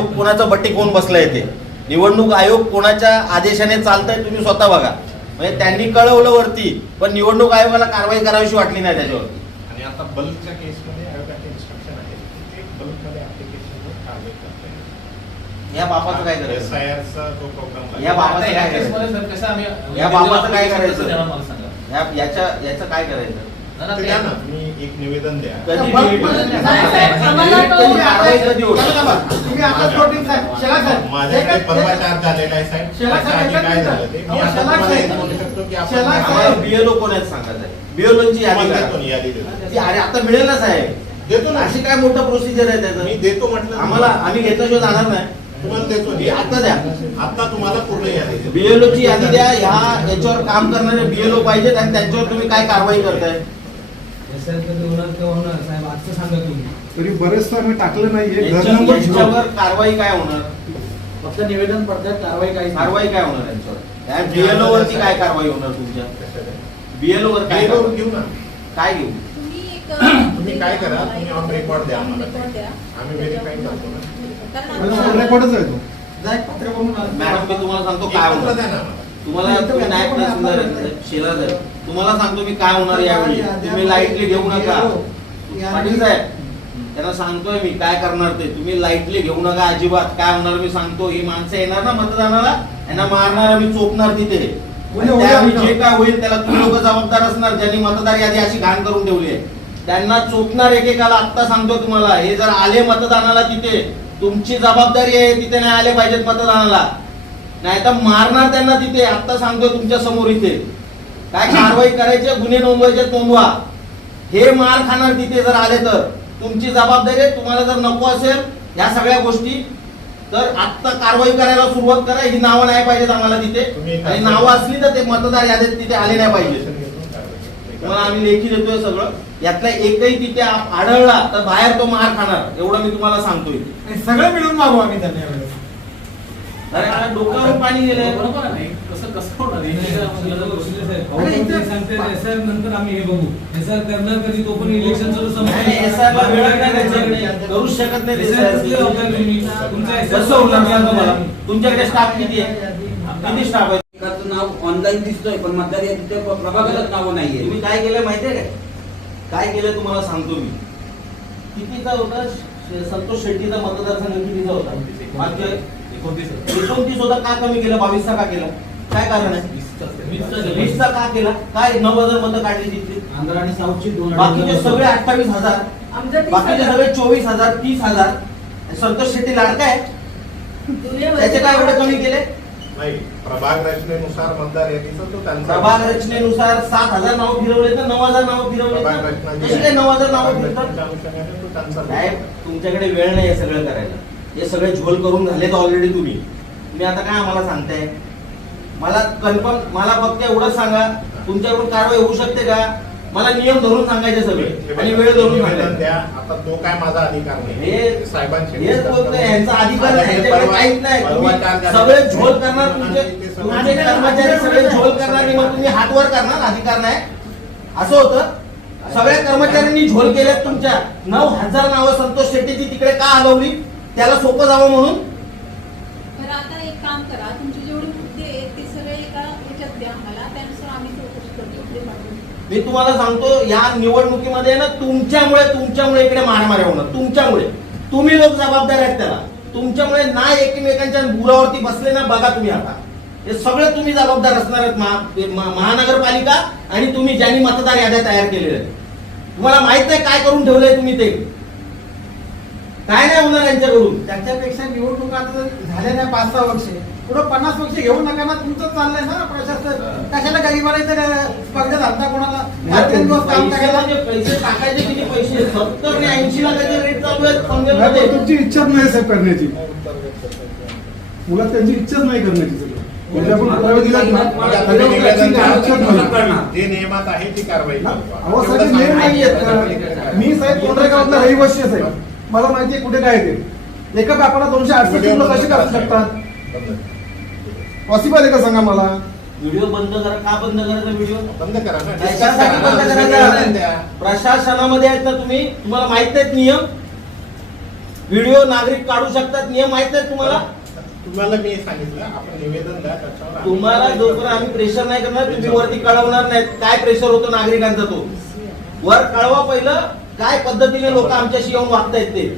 आयोग कोणाचं बट्टी कोण बसलंय ते, निवडणूक आयोग कोणाच्या आदेशाने चालतंय तुम्ही स्वतः बघा. म्हणजे त्यांनी कळवलं वरती, पण निवडणूक आयोगाला कारवाई करावीशी वाटली नाही त्याच्यावरती. आणि आता बल्कच्या केसमध्ये आयोगाचे इन्स्ट्रक्शन आहे की बल्कमध्ये ऍप्लिकेशनवर कारवाई करता येईल. या बापाचं काय करायचं? एसआयआरचा जो प्रोग्राम या बापाचं काय करायचं? या बापाचं काय करायचं? याचं काय करायचं? द्या ना, तुम्ही एक निवेदन द्या. कधी कारवाई कधी होईल? माझ्याकडे परवा चार्ज झालेला आहे साहेब. त्याच्या आधी काय झालं ते मी आता तुम्हाला एक बोलू शकतो की आपण बीएलओ कोण आहेत सांगायचं आहे. बीएलओची यादी देतो करा. यादी देतो. ती अरे आता मिळेल ना साहेब, देतो ना. अशी काय मोठं प्रोसिजर आहे मी त्याचं? देतो म्हटलं आम्हाला आम्ही घेतल्याशिवाय जाणार नाही. तुम्हाला देतो मी आता द्या. आता तुम्हाला पूर्ण यादी देतो. बीएलओ ची यादी द्या. याच्यावर काम करणारे बीएलओ पाहिजेत आणि त्यांच्यावर तुम्ही काय कारवाई करताय? तरी बरेचदा आम्ही टाकलं नाहीये. घर नंबर याच्यावर कारवाई काय होणार? फक्त निवेदन पडतात, कारवाई काही कारवाई काय होणार यांच्यावर? बीएलओ वरती काय कारवाई होणार तुमच्या? बीएलओ वर काय बेरोर घेऊ ना. काय घेऊ? तुम्ही काय करा, तुम्ही ऑन रेकॉर्ड द्या आम्हाला. आम्ही व्हेरीफाय करतो ना. रेकॉर्डच आहे तो. मॅडम मी तुम्हाला सांगतो काय एक पत्र होणार. द्या ना आम्हाला. तुम्हाला तुम्ही नायक तहसीलदार शेला साहेब, तुम्हाला सांगतो मी काय होणार यावेळी. तुम्ही लाईटली घेऊ नका. पाटील साहेब त्यांना सांगतोय मी काय करणार ते. तुम्ही लाईटली घेऊ नका अजिबात. काय होणार मी सांगतो. ही माणसं येणार ना मतदानाला, यांना मारणार, आम्ही चोपणार तिथे. त्यावेळी जे काय होईल त्याला तुम्ही लोक जबाबदार असणार. ज्यांनी मतदार यादी अशी घाण करून ठेवली आहे त्यांना चोपणार एकेकाला. आत्ता सांगतो तुम्हाला, हे जर आले मतदानाला तिथे तुमची जबाबदारी आहे. तिथे नाही आले पाहिजेत मतदानाला, नाही तर मारणार त्यांना तिथे. आता सांगतोय तुमच्या समोर इथे काय कारवाई करायचे, गुन्हे नोंदवायचे नोंदवा. हे मार खाणार तिथे जर आले तर तुमची जबाबदारी आहे. तुम्हाला जर नको असेल या सगळ्या गोष्टी तर आता कारवाई करायला सुरुवात करा. ही नावं नाही पाहिजेत आम्हाला तिथे, आणि नावं असली तर ते मतदार यादीत तिथे आले नाही पाहिजे. तुम्हाला आम्ही लेखी देतोय सगळं. यातला एकही तिथे आढळला तर बाहेर तो मार खाणार, एवढं मी तुम्हाला सांगतोय. सगळं मिळून मागू आम्ही त्यांना. अरे डोक्यावर पाणी गेलंय. बरोबर आहे. कसं कसं होणार नंतर आम्ही हे बघू. एसआर करणार कधी, तो पण इलेक्शनचं नाही, SR ला वेळ नाही त्याच्याकडे. करूच शकत नाही ते SR. कसं होणार सांगा मला. तुमच्याकडे स्टाफ किती आहे? किती स्टाफ आहे? नाव ऑनलाईन दिसतोय पण मतदार यादीत प्रभागात नाव नाहीये. तुम्ही काय केलं माहितीये काय केलं तुम्हाला सांगतो मी. कितीचा होता संतोष शेट्टीचा मतदारसंघ कितीचा होता? मागच्या 29 होता. का कमी केलं? 22चा का केला? काय कारण आहे? 20चा का केला? काय 9,000 मतं काढली तिथली? आंध्र आणि साऊथची 2 बाकीचे सगळे 28,000, बाकीचे सगळे 24,000, 30,000. संतोष शेट्टी लाडका आहे, त्याचे काय एवढे कमी केले? नाही, प्रभाग रचनेनुसार मतदार यादीचा तो त्यांचा प्रभाग रचनेनुसार 7,000 नावं फिरवले तर 9,000 नावं फिरवले प्रभाग तर रचना कशी काय 9,000 नावं फिरतात? त्या अनुषंगाने तो त्यांचा साहेब तुमच्याकडे वेळ नाही हे सगळं करायला. हे सगळे झोल करून झालेत ऑलरेडी. तुम्ही आता काय आम्हाला सांगताय? मला कन्फर्म, मला फक्त एवढंच सांगा तुमच्याकडून कारवाई होऊ शकते का? मला नियम धरून सांगायचे सगळे आणि वेळ धरून सांगायचे. द्या. आता तो काय माझा अधिकार नाही. हे साहेबांचे हेच बोलतोय, यांचा अधिकार नाही, यांच्याकडे काहीच नाही. तुम्ही सगळे झोल करणार, तुमचे कर्मचारी सगळे झोल करणार आणि मग तुम्ही हातवर करणार, अधिकार नाही असं होतं. सगळ्या कर्मचाऱ्यांनी झोल केल्यात तुमच्या. 9,000 नावं संतोष शेट्टीची तिकडे का हलवली? त्याला सोपं जावं म्हणून. तर आता एक काम करा, तुमचे जेवढे मुद्दे आहेत ते सगळे एका ह्याच्यात द्या आम्हाला, त्यानुसार आम्ही चौकशी करतो. पुढे पाठवू. मी तुम्हाला सांगतो या निवडणुकीमध्ये ना तुमच्यामुळे इकडे मारामाऱ्या होणार. तुमच्यामुळे. तुम्ही लोक जबाबदार आहेत त्याला. तुमच्यामुळे ना एकमेकांच्या बुरावरती बसले ना बघा तुम्ही. आता हे सगळे तुम्ही जबाबदार असणार आहेत. महानगरपालिका आणि तुम्ही ज्यांनी मतदार याद्या तयार केलेल्या आहेत. तुम्हाला माहित नाही काय करून ठेवलंय तुम्ही ते. काय नाही होणार यांच्याकडून. त्याच्यापेक्षा निवडणुका आता झाल्या नाही 5-6 वर्ष, पुढे 50 वर्ष घेऊ नका ना. तुमचं चाललंय ना प्रशासन. कशाला गरीबाला स्पर्धा धंदा कोणाला काम करायला. पैसे टाकायचे किती पैसे? 70 आणि 80 लाखाचे रेट चालू आहेत पनवेलमध्ये. तुमची इच्छाच नाही साहेब करण्याची. मुलात त्यांची इच्छाच नाही करण्याची. जे नियमात आहे ती कारवाई मी साहेब कोंढरेगावातला रहिवासी आहे साहेब. मला माहिती आहे कुठे काय येते. एका बापाला 268 मुलं कशी करू शकतात? पॉसिबल आहे का सांगा मला? व्हिडिओ बंद करा. का बंद करायचा व्हिडिओ? बंद करा ना. कशासाठी बंद करायचा? प्रशासनामध्ये आहेत ना तुम्ही, तुम्हाला माहित नाहीत नियम? व्हिडिओ नागरिक काढू शकतात, नियम माहित नाही तुम्हाला? तुम्हाला मी सांगितलं आपण निवेदन द्या त्याच्यावर आम्ही- तुम्हाला जोपर्यंत आम्ही प्रेशर नाही करणार तुम्ही वरती कळवणार नाहीत. काय प्रेशर होतो नागरिकांचा तो वर कळवा पहिलं, काय पद्धतीने लोक आमच्याशी येऊन वागतायत ते.